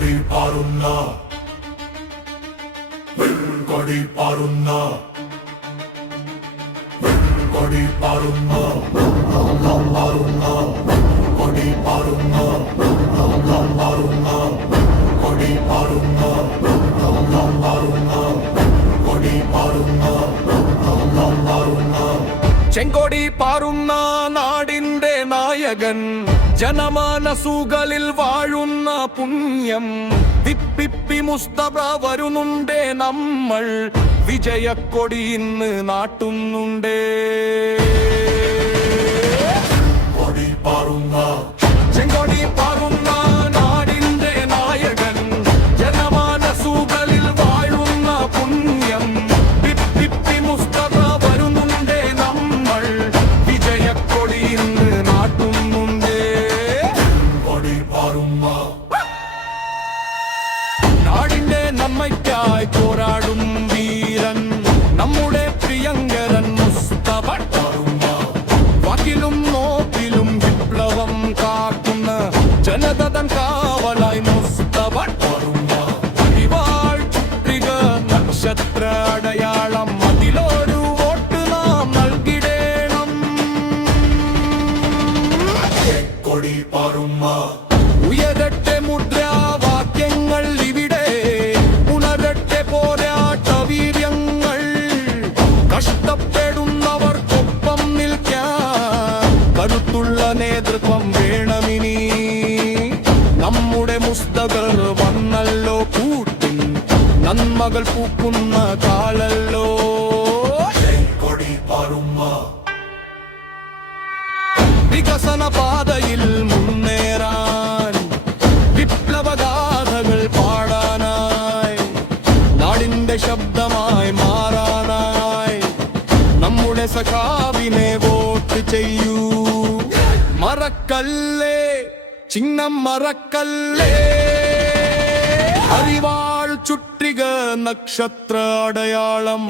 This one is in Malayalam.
വെൺകൊടി പാറുന്ന വെൺകൊടി പാറുന്ന വെൺകൊടി പാറുന്ന പാറുന്ന കൊടി പാറുന്ന പാറുന്ന കൊടി പാറുന്ന പാറുന്ന കൊടി പാറുന്ന പാറുന്ന ചെങ്കൊടി പാറുന്ന നാടിന്റെ നായകൻ ജനമാനസുകളിൽ വാഴുന്ന പുണ്യം ദിപ്പിപ്പി മുസ്തഫ വരുന്നുണ്ടേ നമ്മൾ വിജയക്കൊടി ഇന്ന് നാട്ടുന്നുണ്ടേ കൊടി പാറുന്ന ചെങ്കൊടി പാറുന്ന നാടിന്റെ നായകൻ ജനമാനസുകളിൽ വാഴുന്ന പുണ്യം ദിപ്പിപ്പി മുസ്തഫ വരുന്നുണ്ടേ നമ്മൾ വിജയക്കൊടി ഇന്ന് നാട്ടുന്നുണ്ടേ കൊടി പാറുന്ന നാടിന്റെ നന്മയ്ക്കായി പോരാടും വീരൻ നമ്മുടെ പ്രിയങ്കരൻ മുസ്തഫ വാക്കിലും നോക്കിലും വിപ്ലവം കാക്കുന്ന ജനതൻ കാവലായി മുസ്തഫ അടിവാൾ ചുറ്റിക നക്ഷത്ര അടയാളം അതിലൊരു വോട്ട് നാം നൽകിടേണം കൊടി പാറുമ്മ ഉയരട്ടെ മുദ്രാവാക്യങ്ങൾ ഇവിടെ ഉണരട്ടെ പോരാട്ട വീര്യങ്ങൾ കഷ്ടപ്പെടുന്നവർക്കൊപ്പം നിൽക്കാൻ കരുത്തുള്ള നേതൃത്വം വേണമിനി നമ്മുടെ മുസ്തഫർ വന്നല്ലോ കൂട്ടിൻ നന്മകൾ പൂക്കുന്ന കാലല്ലോ കൊടി പാറുമ്മ വികസന പാതയിൽ മുന്നേറാൻ വിപ്ലവഗാഥകൾ പാടാനായി നാടിന്റെ ശബ്ദമായി മാറാനായി നമ്മുടെ സഖാവിനെ വോട്ട് ചെയ്യൂ മറക്കല്ലേ ചിഹ്നം മറക്കല്ലേ അരിവാൾ ചുറ്റിക നക്ഷത്ര അടയാളം